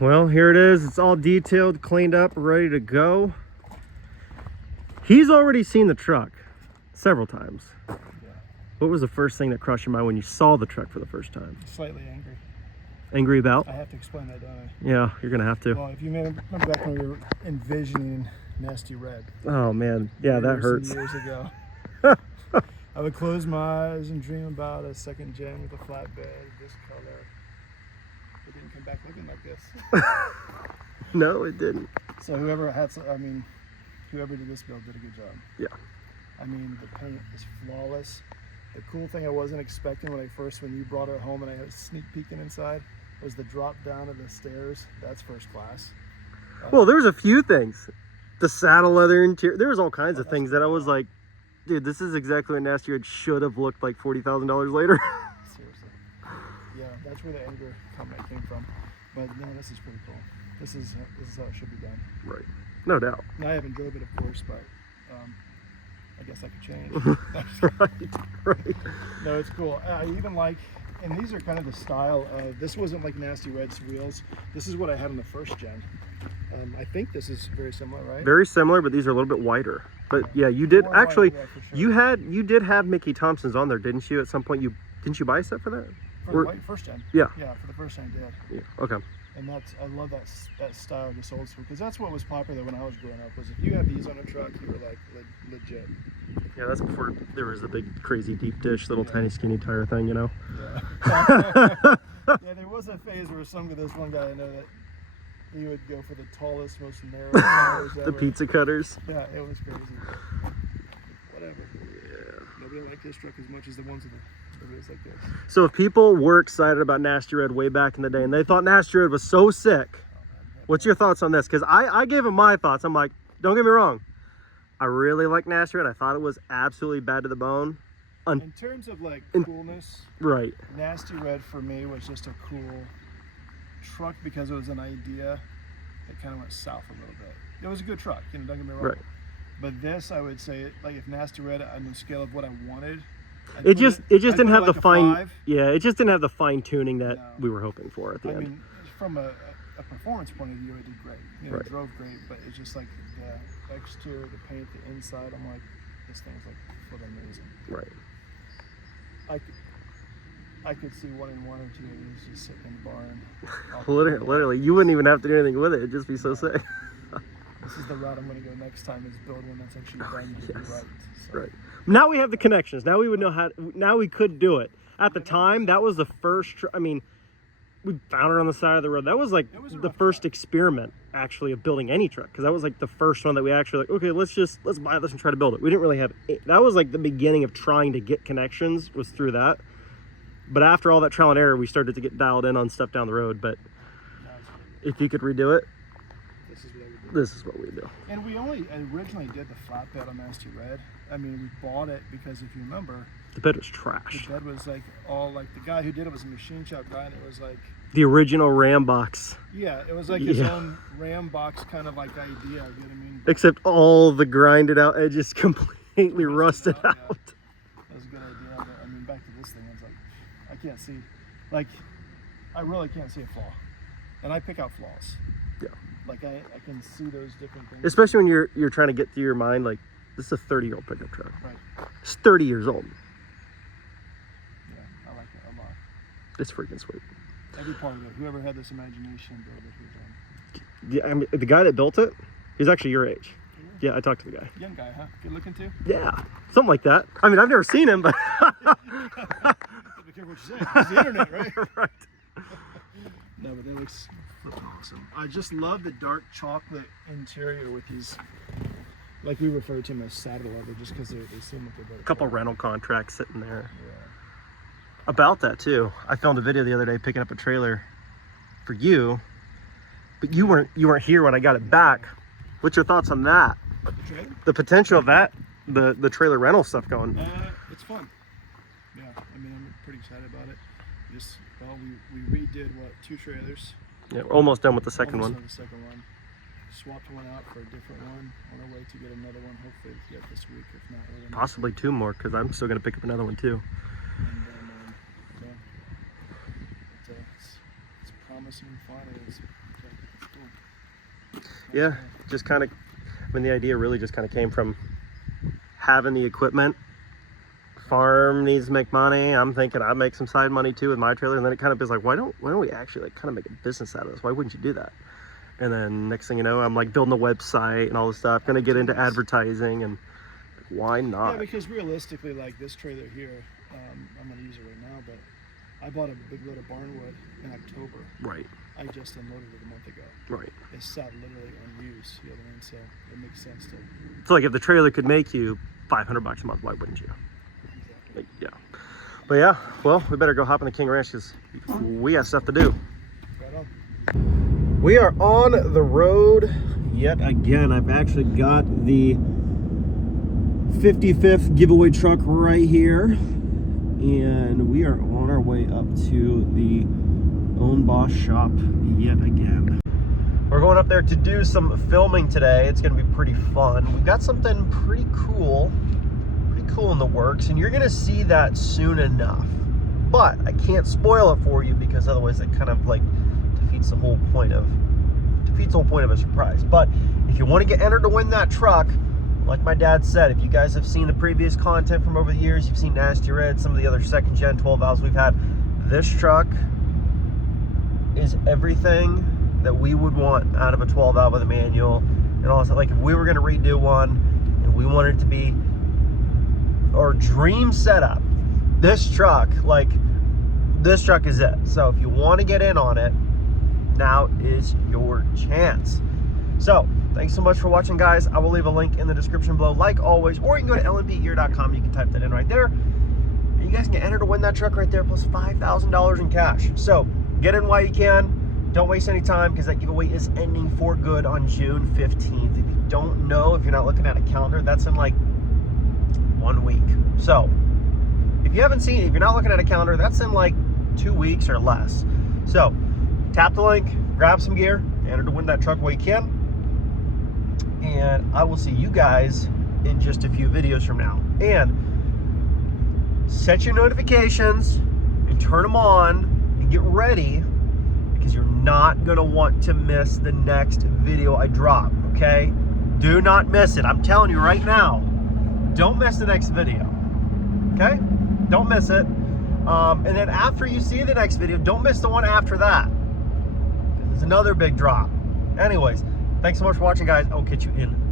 Well, here it is. It's all detailed, cleaned up, ready to go. He's already seen the truck several times. Yeah. What was the first thing that crossed your mind when you saw the truck for the first time? Slightly angry. Angry about? I have to explain that, don't I? Yeah, you're gonna have to. Well, if you remember back when we were envisioning Nasty Red. Oh man, yeah, that hurts. Years ago. I would close my eyes and dream about a second gen with a flatbed, this color. It didn't come back looking like this. No, it didn't. So whoever did this build did a good job. Yeah. I mean, the paint is flawless. The cool thing I wasn't expecting when you brought it home and I had a sneak peeking inside was the drop down of the stairs. That's first class. Well, there was a few things. The saddle leather interior. There was all kinds of things that I was like, dude, this is exactly what Nasty Red should have looked like $40,000 later. Seriously. Yeah, that's where the anger comment came from. But no, this is pretty cool. This is how it should be done. Right. No doubt. Now, I haven't drove it, of course, but I guess I could change. Right. No, it's cool. I even like, and these are kind of the style of, this wasn't like Nasty Red's wheels. This is what I had on the first gen. I think this is very similar, right? Very similar, but these are a little bit wider. But yeah, you did actually, wider, yeah, for sure. you did have Mickey Thompson's on there, didn't you? At some point, didn't you buy a set for that? For the first gen. Yeah. Yeah, for the first gen, I did. Yeah. Okay. And I love that style, this old school, because that's what was popular when I was growing up. Was if you had these on a truck, you were like legit. Yeah, that's before there was the big crazy deep dish, little tiny skinny tire thing, you know. Yeah. Yeah, there was a phase where this one guy I know that he would go for the tallest, most narrow tires ever. The pizza cutters. Yeah, it was crazy. Whatever. Yeah. Nobody liked this truck as much as the ones that everybody's like this. So if people were excited about Nasty Red way back in the day and they thought Nasty Red was so sick, what's your thoughts on this? Because I gave him my thoughts. I'm like, don't get me wrong. I really like Nasty Red. I thought it was absolutely bad to the bone. In terms of like coolness, right. Nasty Red for me was just a cool truck because it was an idea that kind of went south a little bit. It was a good truck, don't get me wrong. Right. But this, I would say, like if Nasty Red on the scale of what I wanted, it just didn't have the fine. 5. Yeah, it just didn't have the fine tuning that we were hoping for at the end. I mean, from a performance point of view, it did great. Right. It drove great, but it's just like the exterior, the paint, the inside. I'm like, this thing's like flipping amazing. Right. I could see one or two of these just sitting in the barn. Literally, you wouldn't even have to do anything with it. It'd just be so sick. This is the route I'm going to go next time, is build one that's actually done right. So. Right. Now we have the connections. Now we would know how. Now we could do it. At the time, that was the first. I mean, we found it on the side of the road. That was like the first experiment, actually, of building any truck, because that was like the first one that we actually like. Okay, let's buy this and try to build it. We didn't really have. That was like the beginning of trying to get connections. Was through that. But after all that trial and error, we started to get dialed in on stuff down the road. But if you could redo it, this is what we would do. And we only originally did the flatbed on Nasty Red. I mean, we bought it because if you remember, the bed was trash. The bed was like all like, the guy who did it was a machine shop guy, and it was like the original Ram box. Yeah, it was like his own Ram box kind of like idea. You know what I mean? Except all the grinded out edges completely rusted out. Yeah. That was a good idea. But I mean, back to this thing, I was like, I can't see, like, I really can't see a flaw, and I pick out flaws. Yeah. Like I can see those different things. Especially when you're trying to get through your mind, like, this is a 30-year-old pickup truck. Right. It's 30 years old. Yeah, I like it a lot. It's freaking sweet. Every part of it. Whoever had this imagination build it, who's done. Yeah, I mean, the guy that built it, he's actually your age. Yeah, I talked to the guy. Young guy, huh? Good looking too? Yeah, something like that. I mean, I've never seen him, but. Be careful what you say. It's the internet, right? Right. No, but that looks awesome. I just love the dark chocolate interior with these, like we refer to them as saddle leather, just because they seem like they're a couple rental contracts sitting there. Yeah. About that too, I filmed a video the other day picking up a trailer for you, but you weren't here when I got it back. What's your thoughts on that? The trailer? The potential of that, the trailer rental stuff going. It's fun. Yeah, I mean, I'm pretty excited about it. We redid 2 trailers. Yeah, we're almost done with the second one. The second one. Swapped one out for a different one. On our way to get another one, hopefully yet this week, if not early. Possibly 2 more, because I'm still going to pick up another one too. And then, it's promising fun. It's Yeah, just kind of, I mean, the idea really just kind of came from having the equipment. Farm needs to make money. I'm thinking I'd make some side money too with my trailer, and then it kind of is like, why don't we actually like kind of make a business out of this? Why wouldn't you do that? And then next thing you know, I'm like building a website and all this stuff, gonna get into advertising, and why not? Yeah, because realistically, like this trailer here, I'm gonna use it right now, but I bought a big load of barnwood in October. Right. I just unloaded it a month ago. Right. It sat literally unused, you know what I mean? So it makes sense to. So like if the trailer could make you $500 a month, why wouldn't you? Exactly. Like, yeah. But yeah, well, we better go hop in the King Ranch because we got stuff to do. Right on. We are on the road yet again. I've actually got the 55th giveaway truck right here, and we are on our way up to the Own Boss shop yet again. We're going up there to do some filming today. It's going to be pretty fun. We've got something pretty cool in the works, and you're going to see that soon enough. But I can't spoil it for you because otherwise it kind of like defeats the whole point of a surprise. But if you want to get entered to win that truck, like my dad said, if you guys have seen the previous content from over the years, you've seen Nasty Red, some of the other second gen 12 valves we've had, this truck is everything that we would want out of a 12 valve with a manual and all that. Like if we were going to redo one and we wanted it to be our dream setup, this truck is it. So if you want to get in on it, now is your chance. So thanks so much for watching, guys. I will leave a link in the description below like always, or you can go to lnpgear.com. You can type that in right there, and you guys can enter to win that truck right there plus $5,000 in cash. So get in while you can. Don't waste any time because that giveaway is ending for good on June 15th. If you don't know, if you're not looking at a calendar, that's in like 1 week. So if you haven't seen it, if you're not looking at a calendar, that's in like 2 weeks or less. So tap the link, grab some gear, enter to win that truck while you can, and I will see you guys in just a few videos from now. And set your notifications and turn them on and get ready, because you're not gonna want to miss the next video I drop, okay? Do not miss it. I'm telling you right now, don't miss the next video, okay? Don't miss it. And then after you see the next video, don't miss the one after that. There's another big drop. Anyways, thanks so much for watching, guys. I'll catch you in